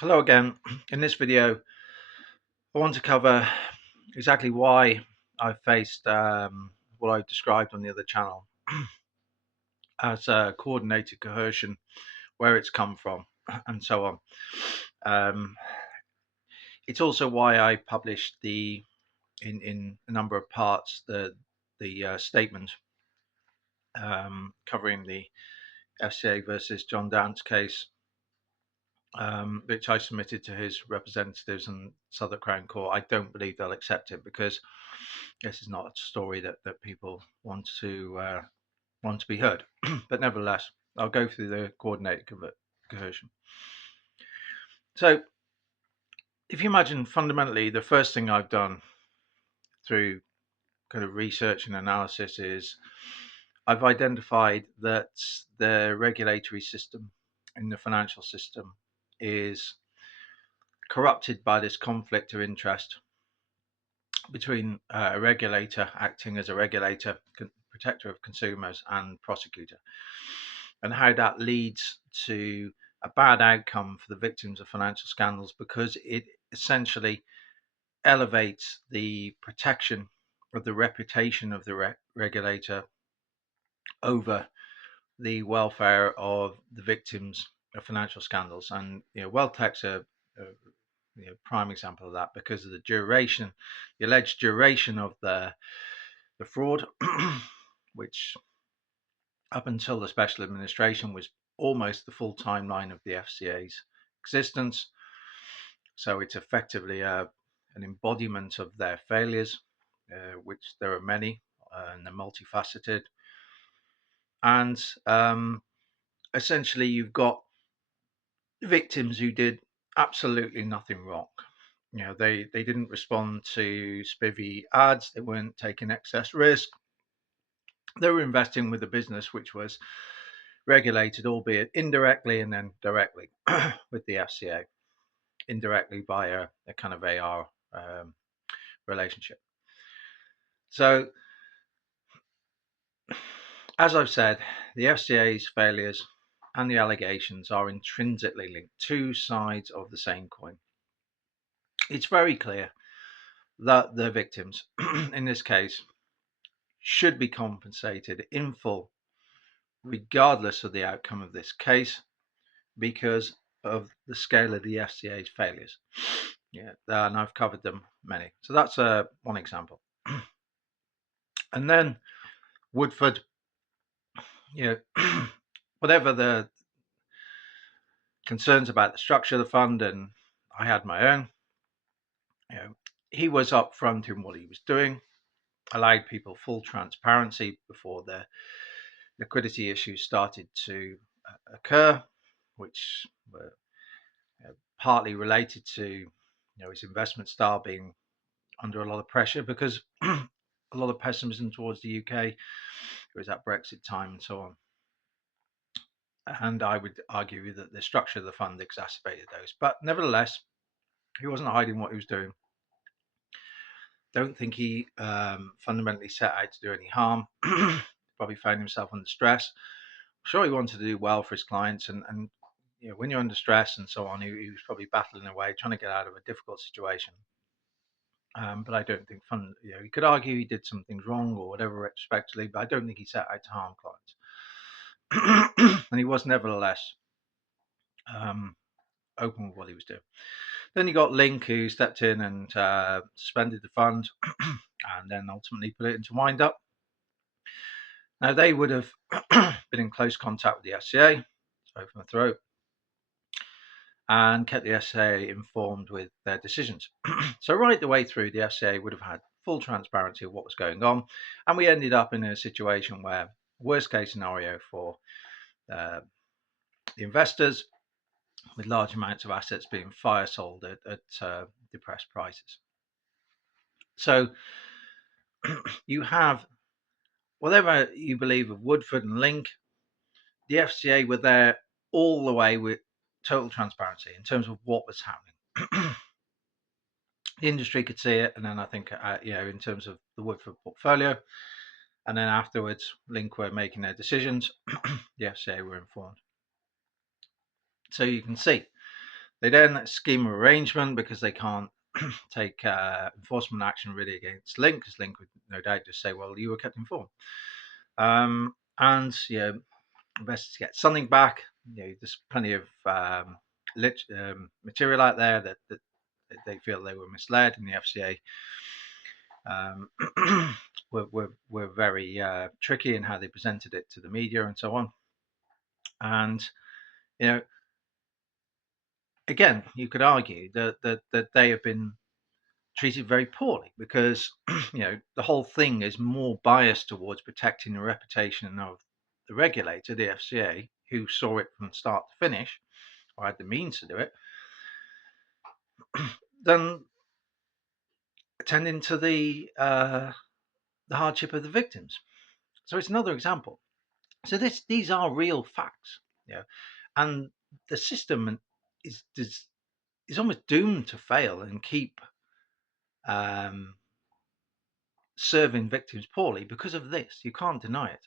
Hello again. In this video, I want to cover exactly why I faced what I described on the other channel as coordinated coercion, where it's come from, and so on. Um, it's also why I published in a number of parts the statement covering the FCA versus John Dance case, which I submitted to his representatives in Southwark Crown Court. I don't believe they'll accept it because this is not a story that people want to be heard. But nevertheless, I'll go through the coordinated coercion. So, if you imagine, fundamentally, the first thing I've done through kind of research and analysis is I've identified that the regulatory system in the financial system is corrupted by this conflict of interest between a regulator acting as a regulator, protector of consumers, and prosecutor, and how that leads to a bad outcome for the victims of financial scandals because it essentially elevates the protection of the reputation of the regulator over the welfare of the victims of financial scandals. And wealth tax a prime example of that because of the alleged duration of the fraud, which up until the special administration was almost the full timeline of the FCA's existence. So it's effectively an embodiment of their failures, which there are many, and they're multifaceted. And essentially, you've got victims who did absolutely nothing wrong. They didn't respond to spivvy ads. They weren't taking excess risk. They were investing with a business which was regulated, albeit indirectly and then directly with the FCA, indirectly via a kind of AR relationship. So, as I've said, the FCA's failures and the allegations are intrinsically linked, two sides of the same coin. It's very clear that the victims, in this case, should be compensated in full, regardless of the outcome of this case, because of the scale of the FCA's failures. Yeah, and I've covered them many. So that's one example. And then Woodford, whatever the concerns about the structure of the fund, and I had my own. He was upfront in what he was doing, allowed people full transparency before the liquidity issues started to occur, which were partly related to his investment style being under a lot of pressure because a lot of pessimism towards the UK. It was at Brexit time and so on. And I would argue that the structure of the fund exacerbated those. But nevertheless, he wasn't hiding what he was doing. Don't think he fundamentally set out to do any harm. Probably found himself under stress. I'm sure he wanted to do well for his clients, and when you're under stress and so on, he was probably battling away, trying to get out of a difficult situation. But I don't think you could argue he did some things wrong or whatever retrospectively, but I don't think he set out to harm clients. And he was nevertheless open with what he was doing. Then you got Link, who stepped in and suspended the fund and then ultimately put it into wind up. Now, they would have been in close contact with the FCA, open the throat, and kept the FCA informed with their decisions. So right the way through, the FCA would have had full transparency of what was going on, and we ended up in a situation where worst case scenario for the investors, with large amounts of assets being fire sold at depressed prices. So you have, whatever you believe of Woodford and Link, the FCA were there all the way with total transparency in terms of what was happening. The industry could see it, and then I think in terms of the Woodford portfolio, and then afterwards, Link were making their decisions. The FCA were informed, so you can see They then scheme an arrangement because they can't take enforcement action really against Link, because Link would no doubt just say, well, you were kept informed. And investors get something back. There's plenty of material out there that they feel they were misled, and the FCA were very tricky in how they presented it to the media and so on. And again, you could argue that they have been treated very poorly because the whole thing is more biased towards protecting the reputation of the regulator, the FCA, who saw it from start to finish or had the means to do it, than attending to the hardship of the victims. So it's another example. So these are real facts, and the system is almost doomed to fail and keep serving victims poorly because of this. You can't deny it.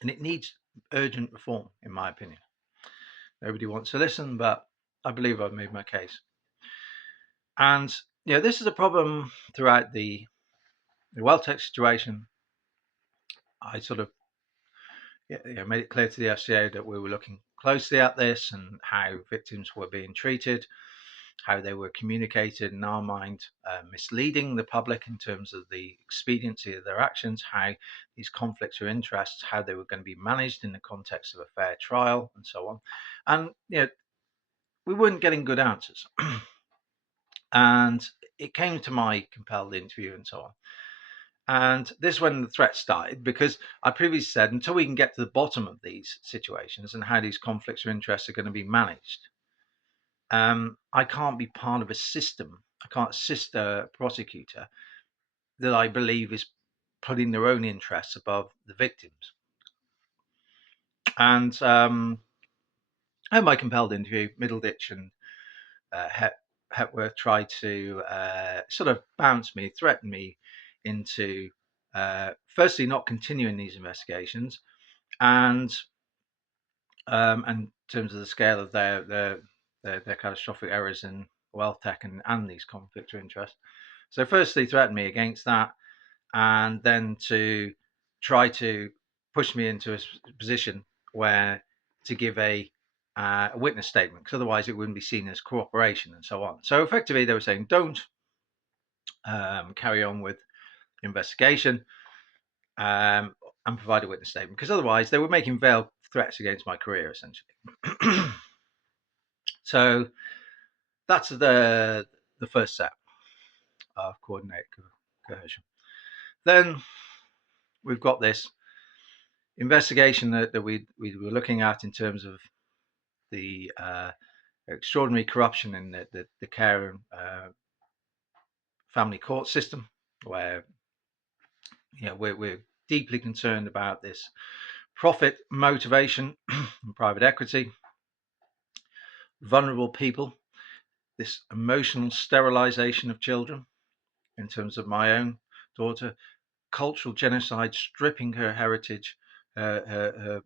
And it needs urgent reform, in my opinion. Nobody wants to listen, but I believe I've made my case. And this is a problem throughout the WellTech situation. I sort of made it clear to the FCA that we were looking closely at this and how victims were being treated, how they were communicated, in our mind, misleading the public in terms of the expediency of their actions, how these conflicts of interest, how they were going to be managed in the context of a fair trial, and so on. And we weren't getting good answers. And it came to my compelled interview and so on. And this is when the threat started, because I previously said until we can get to the bottom of these situations and how these conflicts of interest are going to be managed, I can't be part of a system. I can't assist a prosecutor that I believe is putting their own interests above the victims. And in my compelled interview, Middleditch and Hepworth tried to sort of bounce me, threaten me into firstly not continuing these investigations, and in terms of the scale of their catastrophic errors in wealth tech and these conflicts of interest. So firstly, threatened me against that, and then to try to push me into a position where to give a witness statement, because otherwise it wouldn't be seen as cooperation and so on. So effectively, they were saying, don't carry on with investigation and provide a witness statement, because otherwise they were making veiled threats against my career, essentially. So that's the first step of coordinated coercion. Then we've got this investigation that we were looking at in terms of the extraordinary corruption in the care and family court system, where we're deeply concerned about this profit motivation in private equity, vulnerable people, this emotional sterilization of children. In terms of my own daughter, cultural genocide, stripping her heritage, her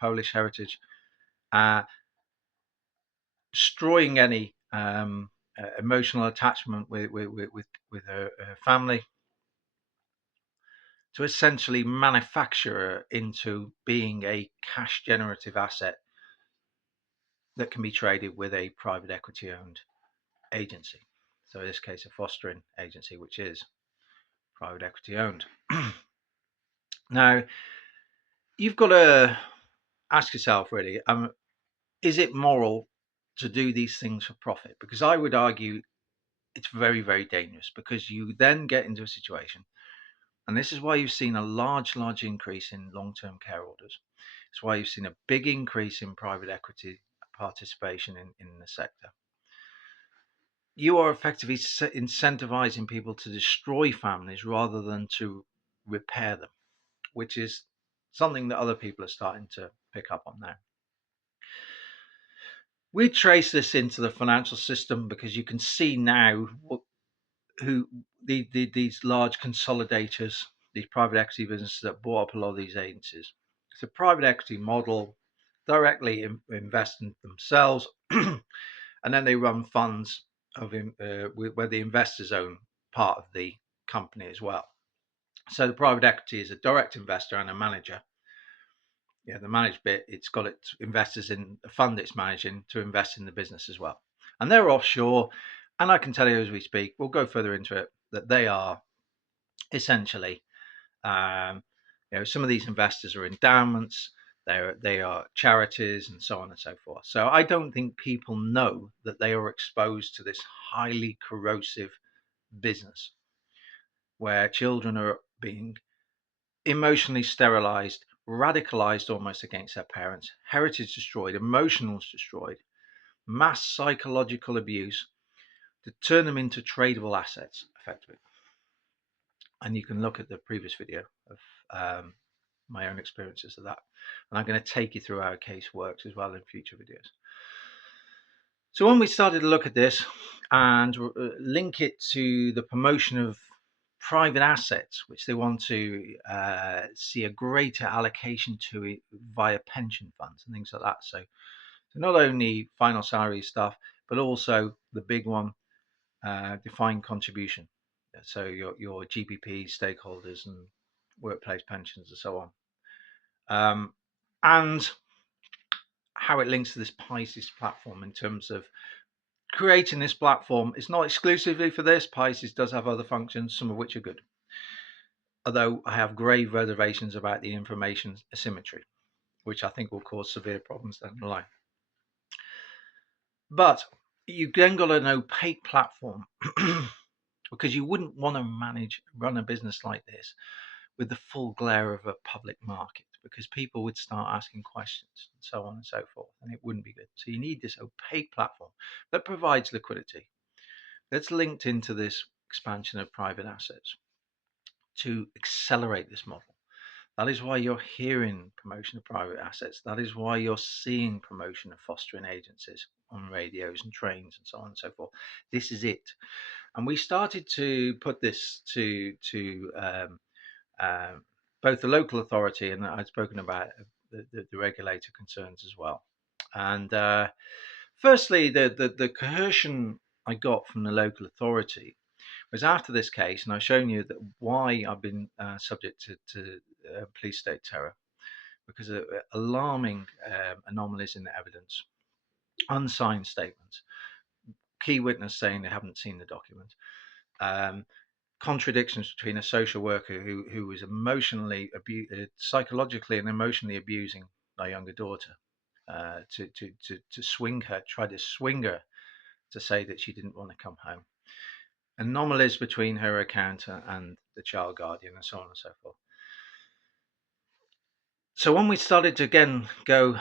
Polish heritage, destroying any emotional attachment with her family, to essentially manufacture her into being a cash generative asset that can be traded with a private equity owned agency. So in this case, a fostering agency, which is private equity owned. Now, you've got to ask yourself, really, is it moral to do these things for profit? Because I would argue it's very, very dangerous, because you then get into a situation, and this is why you've seen a large increase in long-term care orders. It's why you've seen a big increase in private equity participation in the sector. You are effectively incentivizing people to destroy families rather than to repair them, which is something that other people are starting to pick up on now. We trace this into the financial system because you can see now who these large consolidators, these private equity businesses that bought up a lot of these agencies. It's a private equity model directly invest in themselves, and then they run funds where the investors own part of the company as well. So the private equity is a direct investor and a manager. Yeah, the managed bit, it's got its investors in a fund it's managing to invest in the business as well. And they're offshore. And I can tell you as we speak, we'll go further into it, that they are essentially, some of these investors are endowments, they are charities, and so on and so forth. So I don't think people know that they are exposed to this highly corrosive business where children are being emotionally sterilized, radicalized almost against their parents, heritage destroyed, emotionals destroyed, mass psychological abuse to turn them into tradable assets, effectively. And you can look at the previous video of my own experiences of that. And I'm going to take you through how a case works as well in future videos. So when we started to look at this and link it to the promotion of private assets, which they want to see a greater allocation to it via pension funds and things like that. So not only final salary stuff, but also the big one, defined contribution. So your GPP stakeholders and workplace pensions and so on. And how it links to this Pisces platform in terms of creating this platform. It's not exclusively for this. Pisces does have other functions, some of which are good. Although I have grave reservations about the information asymmetry, which I think will cause severe problems down the line. But you then got an opaque platform because you wouldn't want to run a business like this with the full glare of a public market, because people would start asking questions and so on and so forth, and it wouldn't be good. So you need this opaque platform that provides liquidity, that's linked into this expansion of private assets to accelerate this model. That is why you're hearing promotion of private assets. That is why you're seeing promotion of fostering agencies on radios and trains and so on and so forth. This is it. And we started to put this to both the local authority, and I'd spoken about the regulator concerns as well. And firstly, the coercion I got from the local authority was after this case, and I've shown you that why I've been subject to police state terror, because of alarming anomalies in the evidence, unsigned statements, key witness saying they haven't seen the document, contradictions between a social worker who was psychologically and emotionally abusing my younger daughter, to swing her, try to swing her to say that she didn't want to come home. Anomalies between her account and the child guardian, and so on and so forth. So when we started to again go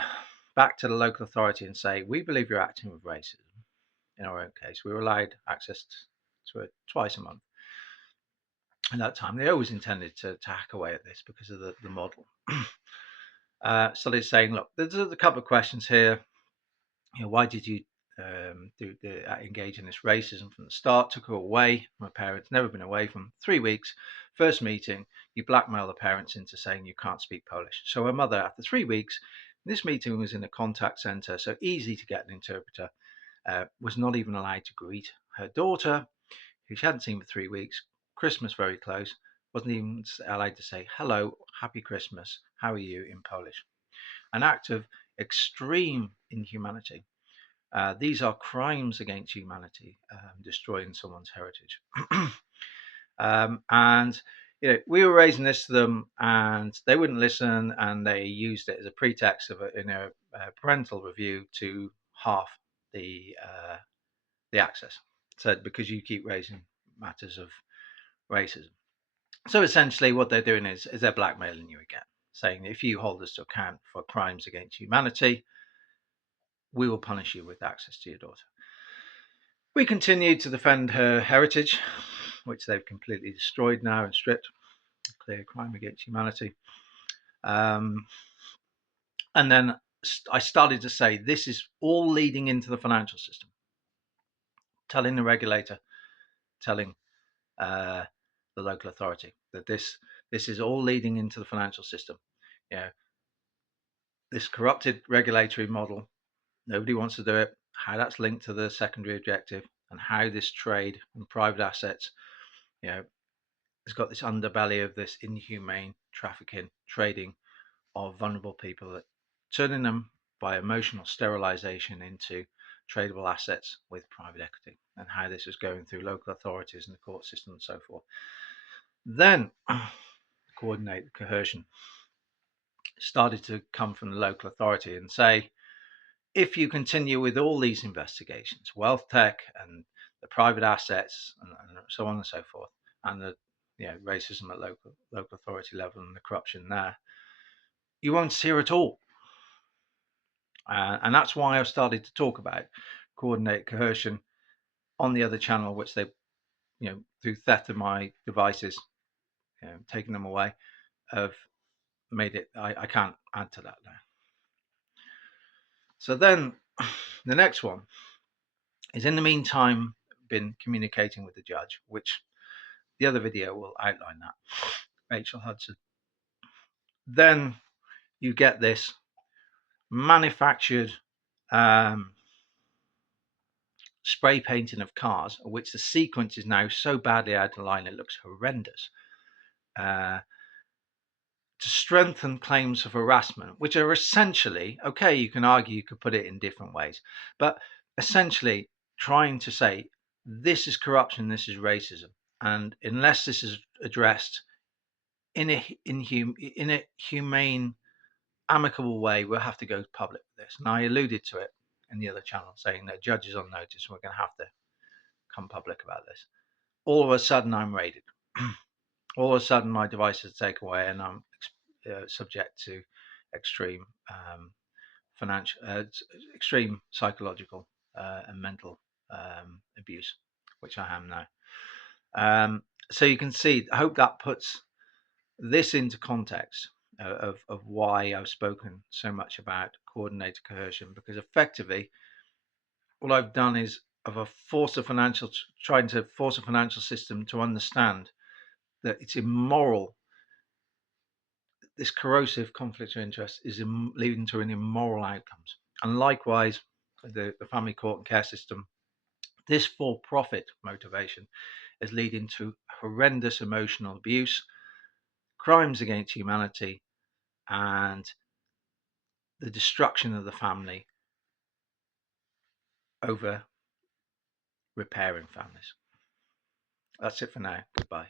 back to the local authority and say, we believe you're acting with racism, in our own case, we were allowed access to it twice a month. At that time, they always intended to hack away at this because of the model. Started saying, look, there's a couple of questions here. Why did you engage in this racism from the start? Took her away from her parents, never been away from 3 weeks. First meeting, you blackmail the parents into saying you can't speak Polish. So her mother, after 3 weeks, this meeting was in a contact center, so easy to get an interpreter, was not even allowed to greet her daughter, who she hadn't seen for 3 weeks. Christmas very close, wasn't even allowed to say hello, happy Christmas, how are you in Polish. An act of extreme inhumanity. These are crimes against humanity, destroying someone's heritage. And we were raising this to them, and they wouldn't listen, and they used it as a pretext in a parental review to half the access. Said, because you keep raising matters of racism. So essentially, what they're doing is they're blackmailing you again, saying if you hold us to account for crimes against humanity, we will punish you with access to your daughter. We continued to defend her heritage, which they've completely destroyed now and stripped. Clear crime against humanity. And then I started to say, this is all leading into the financial system. Telling the regulator, telling the local authority that this is all leading into the financial system. this corrupted regulatory model. Nobody wants to do it. How that's linked to the secondary objective, and how this trade and private assets, has got this underbelly of this inhumane trafficking, trading of vulnerable people, that turning them by emotional sterilization into tradable assets with private equity, and how this is going through local authorities and the court system and so forth. Then coordinate coercion started to come from the local authority and say, if you continue with all these investigations, wealth tech and the private assets and so on and so forth, and the racism at local authority level and the corruption there, you won't see it all. And that's why I've started to talk about coordinate coercion on the other channel, which they, through theft of my devices, taking them away, have made it. I can't add to that now. So then the next one is, in the meantime, been communicating with the judge, which the other video will outline that, Rachel Hudson. Then you get this manufactured spray painting of cars, which the sequence is now so badly out of line it looks horrendous, to strengthen claims of harassment, which are essentially, okay, you can argue, you could put it in different ways, but essentially trying to say this is corruption, this is racism, and unless this is addressed in a humane, amicable way, we'll have to go public with this. And I alluded to it in the other channel, saying that judges on notice, we're going to have to come public about this. All of a sudden, I'm raided. All of a sudden, my device is taken away, and I'm subject to extreme financial, extreme psychological and mental abuse, which I am now. So you can see. I hope that puts this into context of why I've spoken so much about coordinated coercion, because effectively, what I've done is trying to force a financial system to understand that it's immoral. This corrosive conflict of interest is leading to an immoral outcomes. And likewise, the family court and care system, this for-profit motivation is leading to horrendous emotional abuse, crimes against humanity, and the destruction of the family over repairing families. That's it for now. Goodbye.